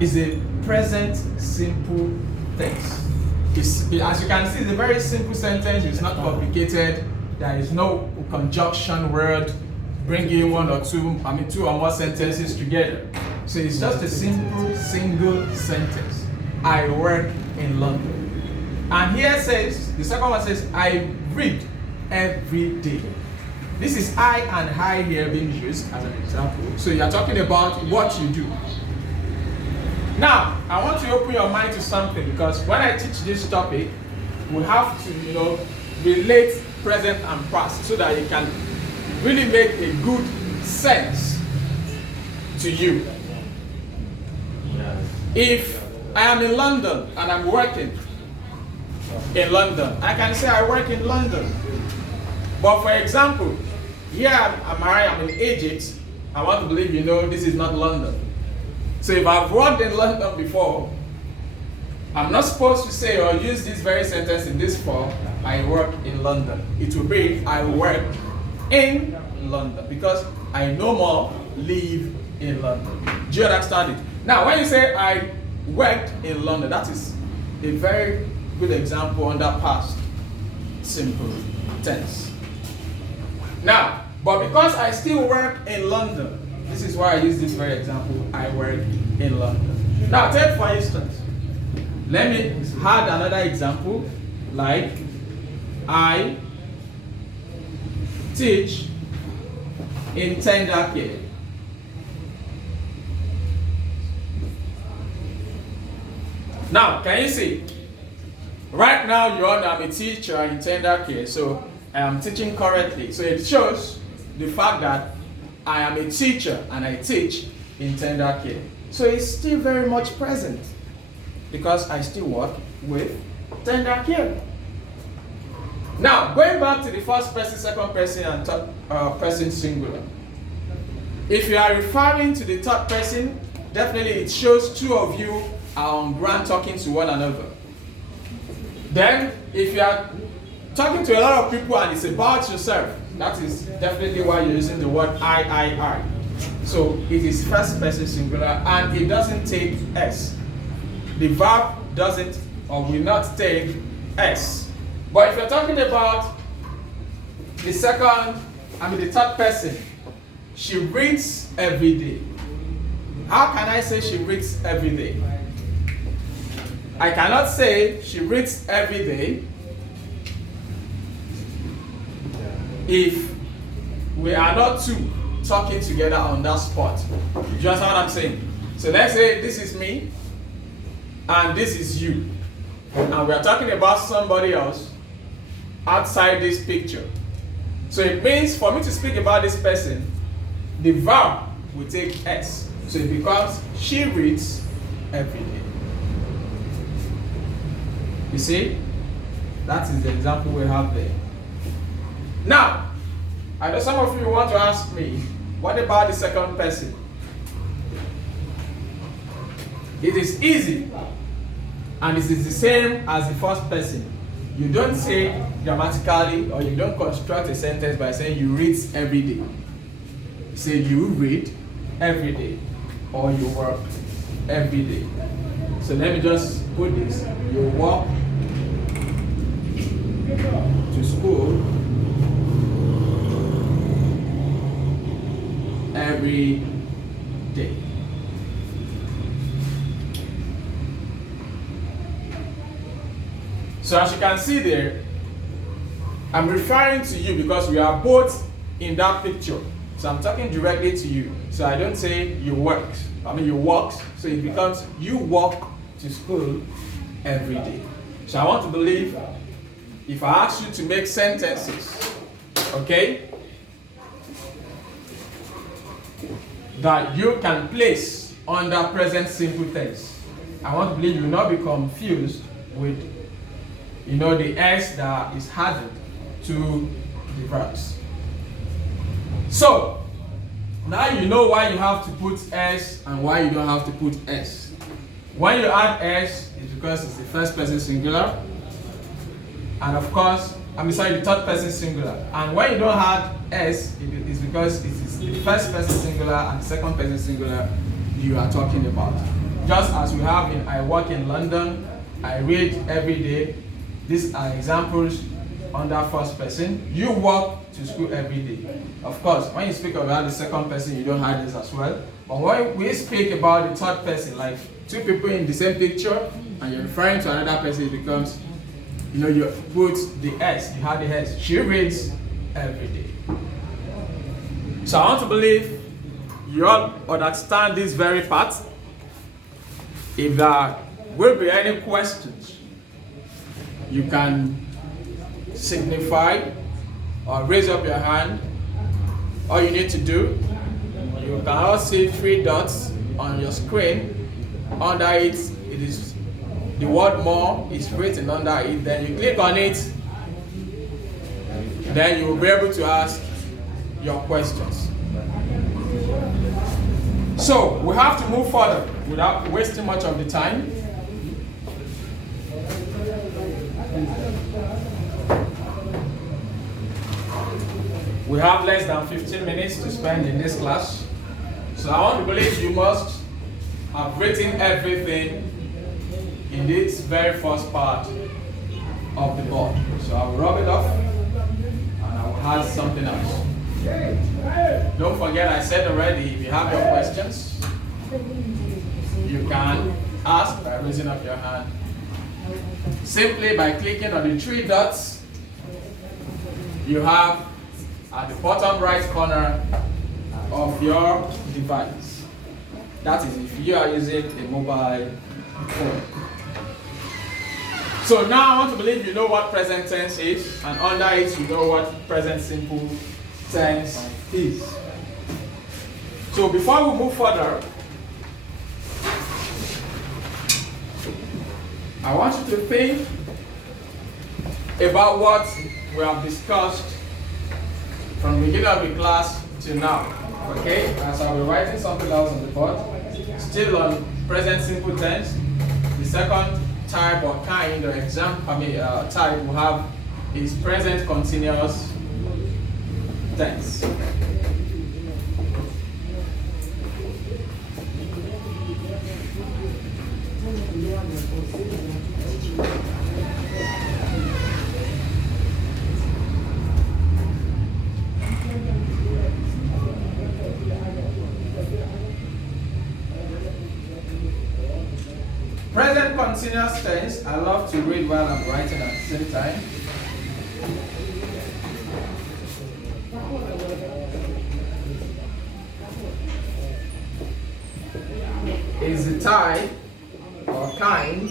is a present simple tense. As you can see, it's a very simple sentence. It's not complicated. There is no conjunction word bringing two or more sentences together. So it's just a simple single sentence. I work in London. And here says, the second one says, I read every day. This is I and I here being used as an example. So you are talking about what you do. Now, I want to open your mind to something, because when I teach this topic, we have to, relate present and past so that it can really make a good sense to you. If I am in London and I'm working in London, I can say I work in London. But for example, here I'm in Egypt. I want to believe this is not London. So if I've worked in London before, I'm not supposed to say or use this very sentence in this form, I work in London. It will be, I work in London, because I no more live in London. Do you understand it? Now, when you say I worked in London, that is a very good example under past simple tense. Now, but because I still work in London, this is why I use this very example, I work in London. Now, take for instance, let me add another example, like I teach in tender care. Now, can you see? Right now, you all know I'm a teacher in tender care, so I am teaching currently. So it shows the fact that I am a teacher and I teach in tender care. So it's still very much present because I still work with tender care. Now, going back to the first person, second person, and third person singular. If you are referring to the third person, definitely it shows two of you are on ground talking to one another. Then, if you are talking to a lot of people and it's about yourself, that is definitely why you're using the word I. So it is first person singular and it doesn't take S. The verb doesn't or will not take S. But if you're talking about the third person, she reads every day. How can I say she reads every day? I cannot say she reads every day if we are not two talking together on that spot. Do you understand what I'm saying? So let's say this is me and this is you. And we are talking about somebody else outside this picture. So it means for me to speak about this person, the verb will take S. So it becomes she reads every day. You see? That is the example we have there. Now, I know some of you want to ask me, what about the second person? It is easy, and it is the same as the first person. You don't say grammatically, or you don't construct a sentence by saying you read every day. You say you read every day, or you work every day. So let me just put this. You walk to school every day. So as you can see there, I'm referring to you because we are both in that picture. So I'm talking directly to you. So I don't say you worked. You walked. So it becomes you walk to school every day. So I want to believe if I ask you to make sentences, okay, that you can place under present simple tense. I want to believe you will not be confused with, the S that is added to the verbs. So, now you know why you have to put S and why you don't have to put S. When you add S, it's because it's the first person singular. And of course, the third person singular. And when you don't add S, it's because it is the first person singular and the second person singular you are talking about. Just as we have in I work in London, I read every day. These are examples under first person. You walk to school every day. Of course, when you speak about the second person, you don't have this as well. But when we speak about the third person, like two people in the same picture, and you're referring to another person, it becomes, you put the S, you have the S. She reads every day. So I want to believe you all understand this very part. If there will be any questions, you can signify or raise up your hand. All you need to do, you can also see 3 dots on your screen. Under it, it is the word more is written under it. Then you click on it. Then you will be able to ask your questions. So we have to move further without wasting much of the time. We have less than 15 minutes to spend in this class. So I want to believe you must have written everything in this very first part of the board. So I will rub it off and I will add something else. Don't forget, I said already, if you have your questions, you can ask by raising up your hand. Simply by clicking on the 3 dots you have at the bottom right corner of your device. That is if you are using a mobile phone. So now I want to believe you know what present tense is, and under it you know what present simple tense is. So before we move further, I want you to think about what we have discussed from the beginning of the class to now. Okay, as I'll be writing something else on the board, still on present simple tense. The second type or kind or type we have is present continuous tense. Present continuous tense, I love to read while I'm writing at the same time. Is the type or kind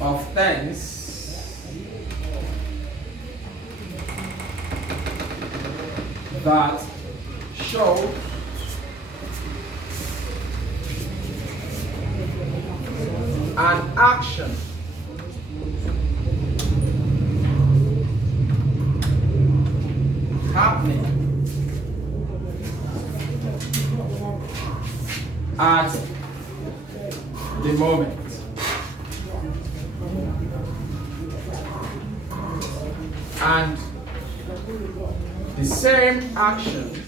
of tense that shows an action happening at the moment. And the same action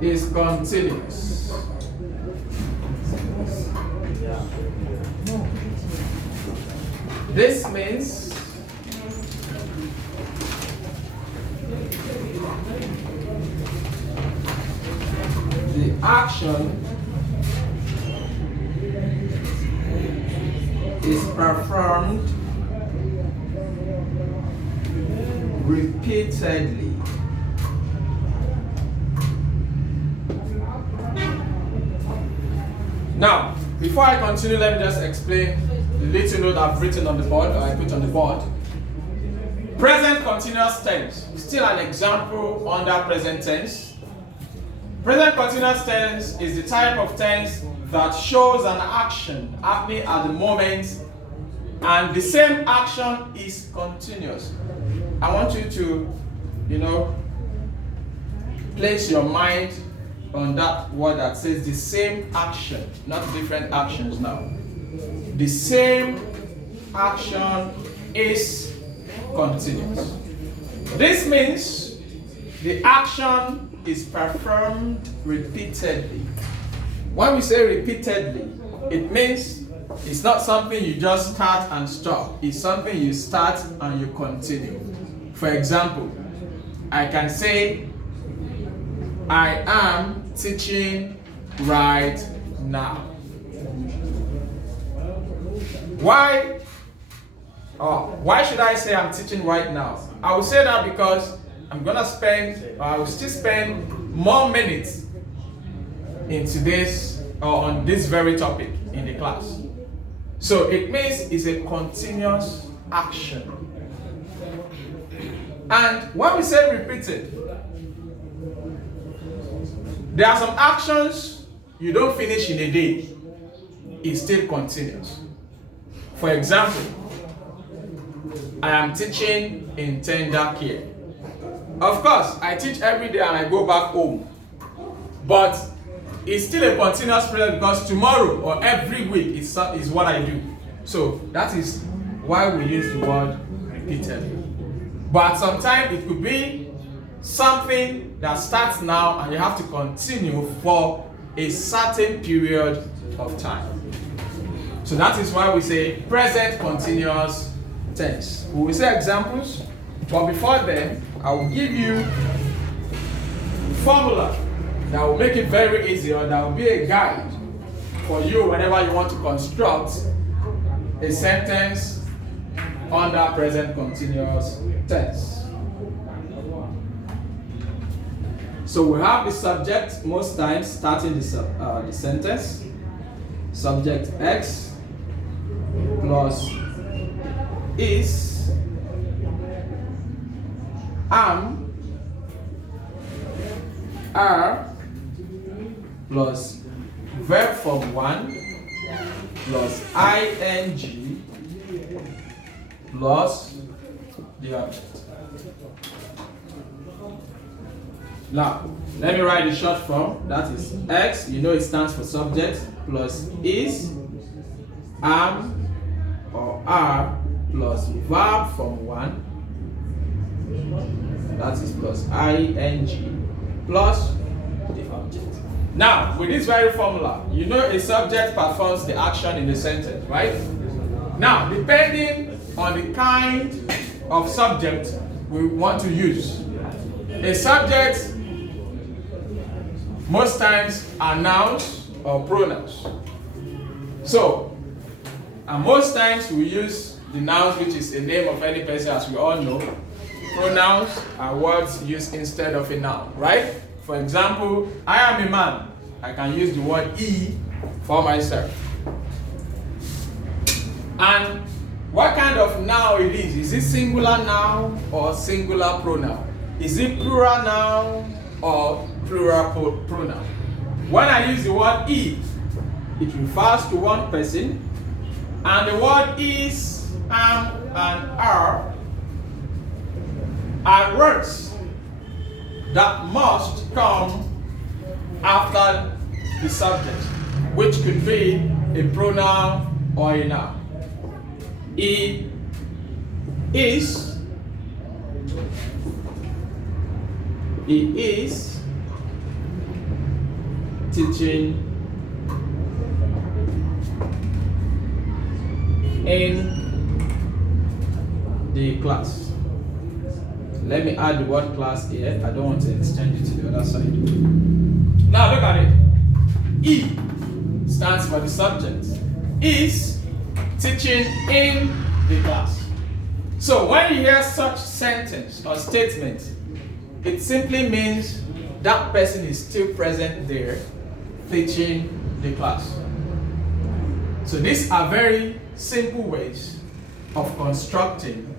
is continuous. This means the action is performed repeatedly. Now, before I continue, let me just explain the little note I've written on the board, or I put on the board. Present continuous tense, still an example under present tense. Present continuous tense is the type of tense that shows an action happening at the moment, and the same action is continuous. I want you to, place your mind on that word that says the same action, not different actions now. The same action is continuous. This means the action is performed repeatedly. When we say repeatedly, it means it's not something you just start and stop. It's something you start and you continue. For example, I can say, I am teaching right now. Why should I say I'm teaching right now? I will say that because I will still spend more minutes in today's or on this very topic in the class. So it means it's a continuous action. And when we say repeated, there are some actions you don't finish in a day. It still continues. For example, I am teaching in tender care. Of course, I teach every day and I go back home. But it's still a continuous process because tomorrow or every week is what I do. So that is why we use the word repeatedly. But sometimes it could be something that starts now and you have to continue for a certain period of time. So that is why we say present continuous tense. We will say examples, but before then, I will give you a formula that will make it very easy, or that will be a guide for you whenever you want to construct a sentence under present continuous tense. So we have the subject most times starting the sentence. Subject X plus is, am, are plus verb form 1 plus ing plus the object. Now, let me write the short form. That is X, you know it stands for subject, plus is, am, or are, plus verb form 1, that is plus ing, plus the object. Now, with this very formula, you know a subject performs the action in the sentence, right? Now, depending on the kind of subject we want to use, a subject most times are nouns or pronouns. So, and most times we use the nouns, which is a name of any person, as we all know. Pronouns are words used instead of a noun, right? For example, I am a man. I can use the word he for myself. And what kind of noun it is? Is it singular noun or singular pronoun? Is it plural noun or plural pronoun? When I use the word he, it refers to one person, and the word is, am, and are words that must come after the subject, which could be a pronoun or a noun. He is teaching in the class. Let me add the word class here. I don't want to extend it to the other side. Now look at it. E stands for the subject. Is teaching in the class. So when you hear such sentence or statement, it simply means that person is still present there teaching the class. So these are very simple ways of constructing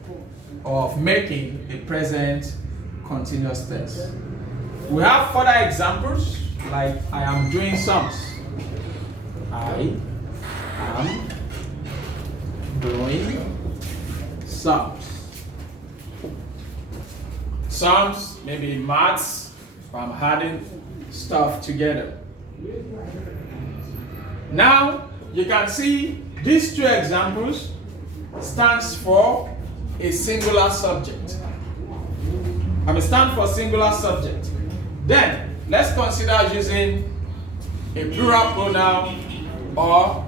or of making a present continuous tense. We have further examples, like I am doing sums. I am doing sums. Sums, maybe maths, I'm adding stuff together. Now, you can see these two examples stands for a singular subject. Stand for singular subject. Then let's consider using a plural pronoun or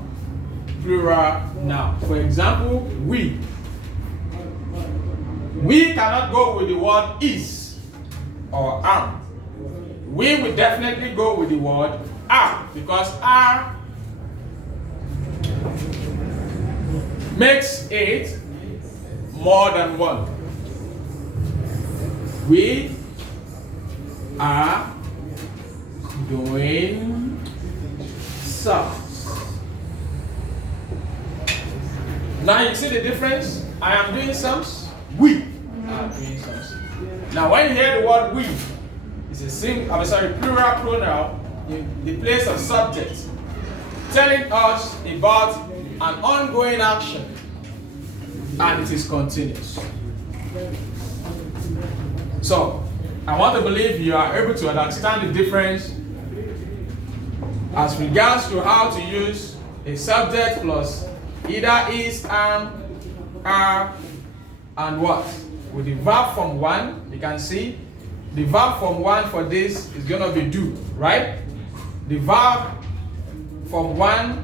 plural noun. For example, we. We cannot go with the word is or am. We will definitely go with the word are, because are makes it more than one. We are doing sums. Now you see the difference? I am doing sums. We are doing sums. Now when you hear the word we, it's a plural pronoun in the place of subject, telling us about an ongoing action, and it is continuous. So I want to believe you are able to understand the difference as regards to how to use a subject plus either is, am, are, and what. With the verb form 1, you can see the verb form 1 for this is going to be do, right? The verb form 1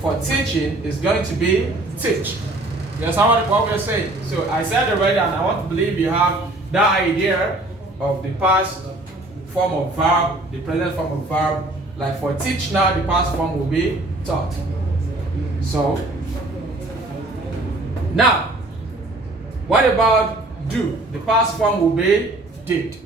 for teaching is going to be teach. That's what we're saying. So I said already, and I want to believe you have that idea of the past form of verb, the present form of verb. Like for teach now, the past form will be taught. So now, what about do? The past form will be did.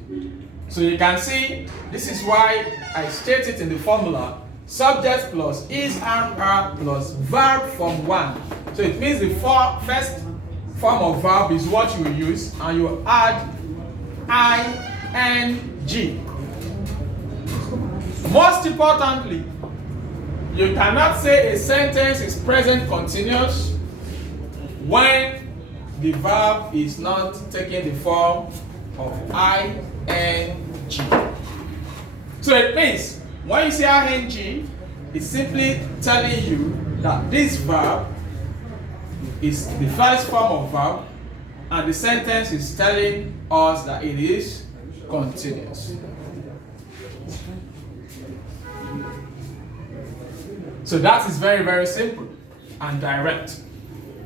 So you can see, this is why I state it in the formula. Subject plus is, am, are plus verb form 1. So it means the first form of verb is what you will use, and you add ing. Most importantly, you cannot say a sentence is present continuous when the verb is not taking the form of ing. So it means when you say ing, it's simply telling you that this verb is the first form of verb, and the sentence is telling us that it is continuous. So that is very, very simple and direct.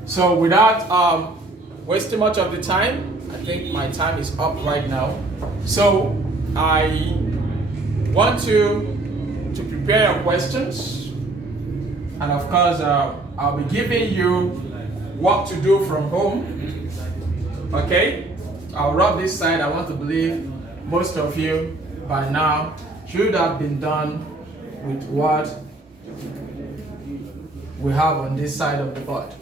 So without wasting much of the time, I think my time is up right now. So I want you to prepare your questions, and of course I'll be giving you what to do from home. Okay, I'll rub this side. I want to believe most of you by now should have been done with what we have on this side of the board.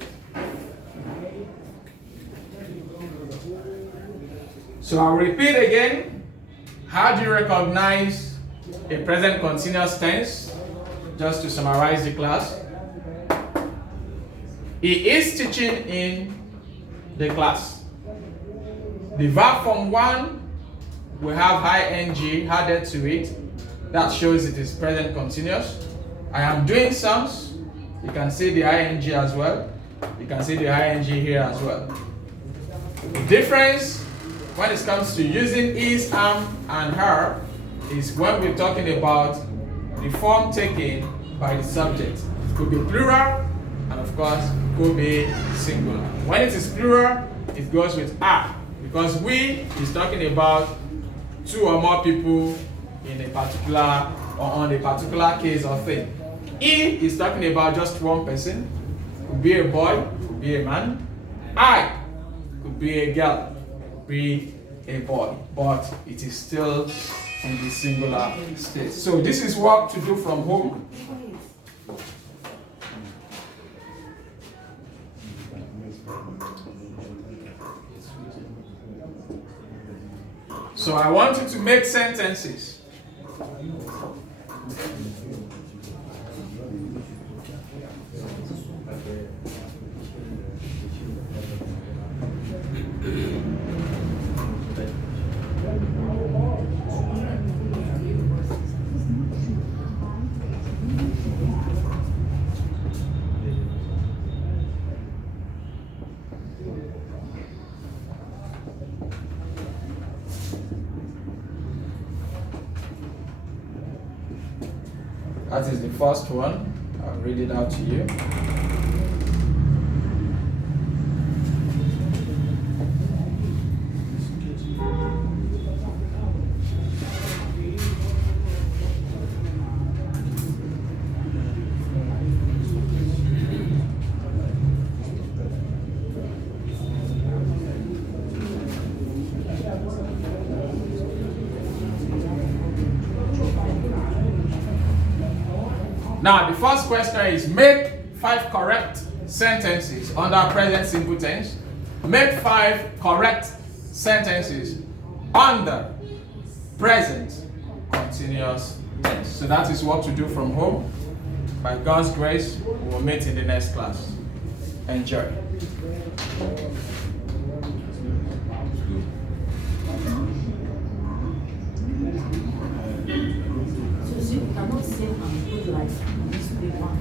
So I'll repeat again. How do you recognize a present continuous tense? Just to summarize the class. He is teaching in the class. The verb form 1 will have ing added to it. That shows it is present continuous. I am doing sums. You can see the ing as well. You can see the ing here as well. The difference when it comes to using is, am, and her is when we're talking about the form taken by the subject. It could be plural, and of course, it could be singular. When it is plural, it goes with are, because we is talking about two or more people in a particular or on a particular case or thing. He is talking about just one person. Could be a boy, could be a man. I could be a girl, could be a boy, but it is still in the singular state. So this is what to do from home. So I want you to make sentences. That is the first one. I'll read it out to you. Now, the first question is make 5 correct sentences under present simple tense. Make 5 correct sentences under present continuous tense. So that is what to do from home. By God's grace, we will meet in the next class. Enjoy. So you cannot say I'm good like this big one.